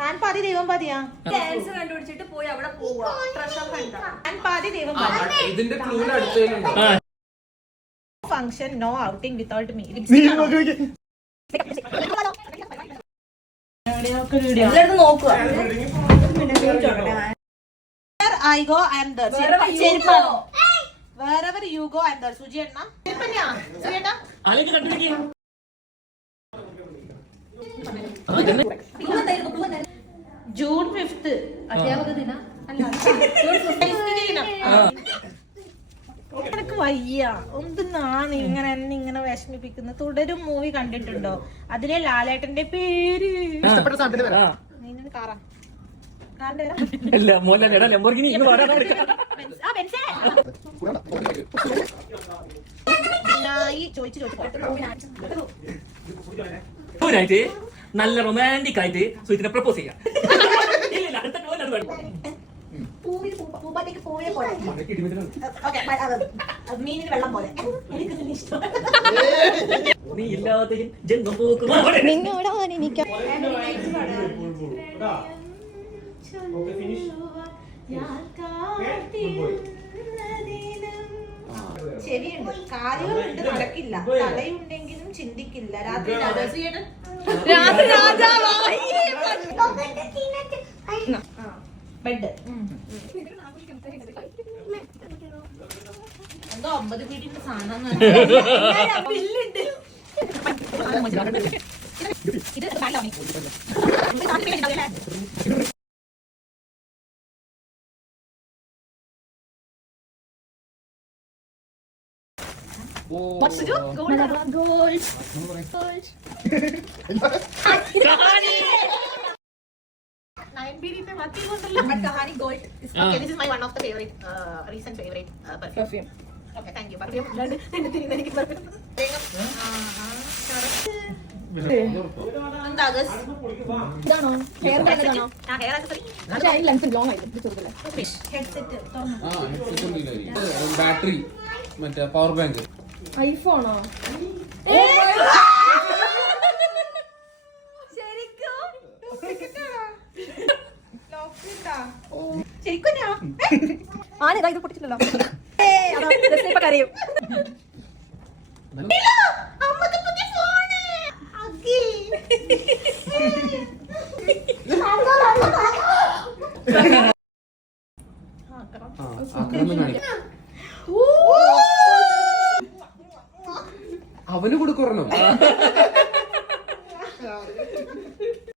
താൻ പാതി ദൈവം പാതിയാ ഡാൻസ് കണ്ടുപിടിച്ചിട്ട് പോയി അവിടെ പോവാ. Treasure hunt. താൻ പാതി ദൈവം പാതി. ഇതിന്റെ ക്ലൂവിൽ അടുത്തുണ്ട്. Function no outing without me. എല്ലായിടത്തും നോക്കുക. I go, I am there. Wherever you go, I am there. Suji എണ്ണ ജൂൺ 5th അധ്യാപക ദിനം. എനിക്ക് വയ്യ എന്തിനാണ് ഇങ്ങനെ എന്നെ ഇങ്ങനെ വിഷമിപ്പിക്കുന്നത്. തുടരും മൂവി കണ്ടിട്ടുണ്ടോ? അതിലെ ലാലേട്ടന്റെ പേര് നീ കാറാ നല്ല റൊമാൻറ്റിക് ആയിട്ട് സുജിത്തിനെ പ്രപ്പോസ് ചെയ്യാം. നീ ഇല്ലാതെ ജന്മം പോക്കുമോ ശരിയുണ്ട്, കാര്യങ്ങളുണ്ട്, നടക്കില്ല. തലയുണ്ടെങ്കിലും ചിന്തിക്കില്ല. രാത്രി ബെഡ് എന്തോ 50 പീടിന്റെ സാധനം What's to do? Gold. But Kahani Gold. Okay, this is my one of the favorite, recent favorite perfume. Okay, thank you. Perfume. ഇതാണോ? ഹെയർ ബാഗാണോ? Hair accessory. പക്ഷേ അതിൽ ലെൻസ് ലോങ് ആയിരുന്നു. ചെറുതല്ലേ? Headset. ബാറ്ററി മറ്റേ പവർ ബാങ്ക്. ഐഫോണോ? ആണിതാ ഇത് പൊട്ടിച്ചില്ലല്ലോ. ഇപ്പൊ കരയും. അവന് കൊടുക്കണം.